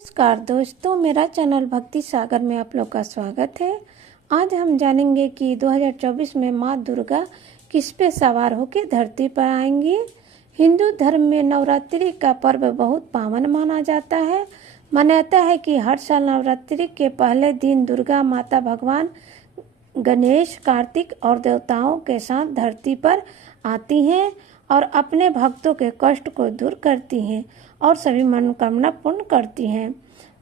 नमस्कार दोस्तों, मेरा चैनल भक्ति सागर में आप लोग का स्वागत है। आज हम जानेंगे कि 2024 में माँ दुर्गा किस पे सवार होकर धरती पर आएंगी। हिंदू धर्म में नवरात्रि का पर्व बहुत पावन माना जाता है। मान्यता है कि हर साल नवरात्रि के पहले दिन दुर्गा माता भगवान गणेश, कार्तिक और देवताओं के साथ धरती पर आती हैं और अपने भक्तों के कष्ट को दूर करती हैं और सभी मनोकामना पूर्ण करती हैं।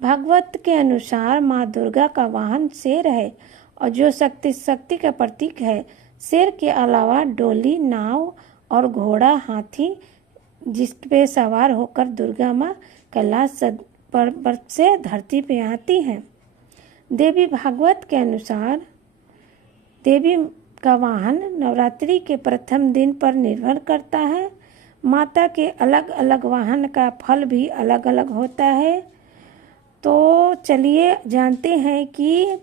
भागवत के अनुसार माँ दुर्गा का वाहन शेर है और जो शक्ति का प्रतीक है। शेर के अलावा डोली, नाव और घोड़ा, हाथी जिस पे सवार होकर दुर्गा माँ कैलाश पर्वत से धरती पे आती हैं। देवी भागवत के अनुसार देवी का वाहन नवरात्रि के प्रथम दिन पर निर्भर करता है। माता के अलग अलग वाहन का फल भी अलग अलग होता है। तो चलिए जानते हैं कि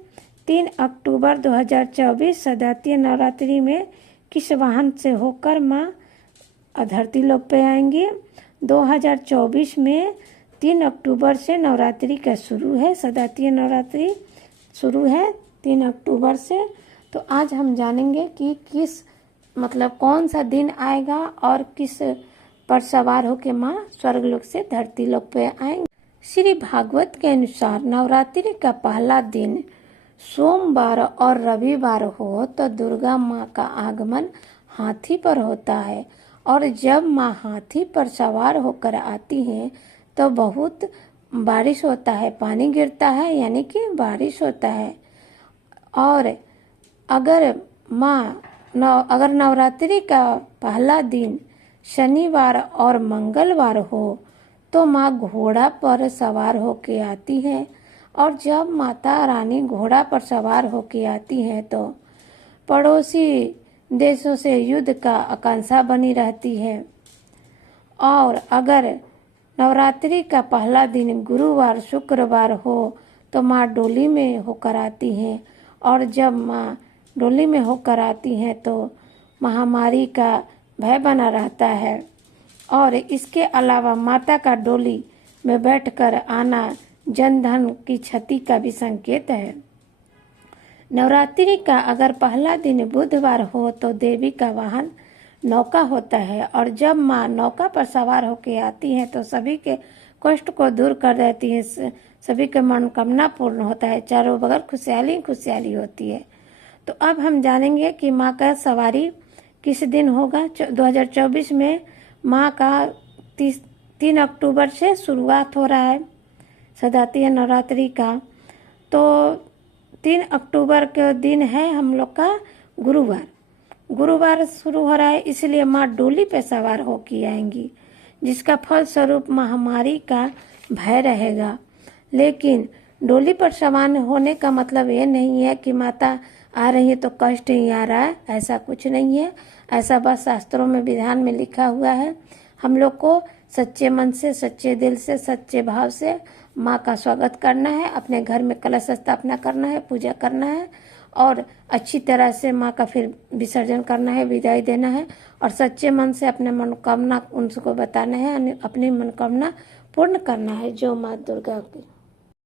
3 अक्टूबर 2024 सदातीय नवरात्रि में किस वाहन से होकर माँ धरती लोक पे आएंगी। 2024 में 3 अक्टूबर से नवरात्रि का शुरू है। सदातीय नवरात्रि शुरू है 3 अक्टूबर से। तो आज हम जानेंगे कि कौन सा दिन आएगा और किस पर सवार होकर माँ स्वर्गलोक से धरती लोक पे आएंगे। श्री भागवत के अनुसार नवरात्रि का पहला दिन सोमवार और रविवार हो तो दुर्गा माँ का आगमन हाथी पर होता है और जब माँ हाथी पर सवार होकर आती हैं तो बहुत बारिश होता है, पानी गिरता है, यानी कि बारिश होता है। और अगर नवरात्रि का पहला दिन शनिवार और मंगलवार हो तो माँ घोड़ा पर सवार होके आती है और जब माता रानी घोड़ा पर सवार होके आती हैं तो पड़ोसी देशों से युद्ध का आकांक्षा बनी रहती है। और अगर नवरात्रि का पहला दिन गुरुवार शुक्रवार हो तो माँ डोली में होकर आती हैं और जब माँ डोली में होकर आती हैं तो महामारी का भय बना रहता है। और इसके अलावा माता का डोली में बैठकर आना जन धन की क्षति का भी संकेत है। नवरात्रि का अगर पहला दिन बुधवार हो तो देवी का वाहन नौका होता है और जब माँ नौका पर सवार होकर आती हैं तो सभी के कष्ट को दूर कर देती है, सभी के मनोकामना पूर्ण होता है, चारों बगल खुशहाली खुशहाली होती है। तो अब हम जानेंगे कि माँ का सवारी किस दिन होगा। 2024 में माँ का 3 अक्टूबर से शुरुआत हो रहा है सदातीय नवरात्रि का। तो 3 अक्टूबर के दिन है हम लोग का गुरुवार शुरू हो रहा है, इसलिए माँ डोली पे सवार होकर आएंगी जिसका फल स्वरूप महामारी का भय रहेगा। लेकिन डोली पर सवार होने का मतलब ये नहीं है कि माता आ रही है तो कष्ट ही आ रहा है, ऐसा कुछ नहीं है। ऐसा बस शास्त्रों में विधान में लिखा हुआ है। हम लोग को सच्चे मन से, सच्चे दिल से, सच्चे भाव से माँ का स्वागत करना है, अपने घर में कलश स्थापना करना है, पूजा करना है और अच्छी तरह से माँ का फिर विसर्जन करना है, विदाई देना है और सच्चे मन से अपने मनोकामना उनको बताना है, अपनी मनोकामना पूर्ण करना है जो माँ दुर्गा की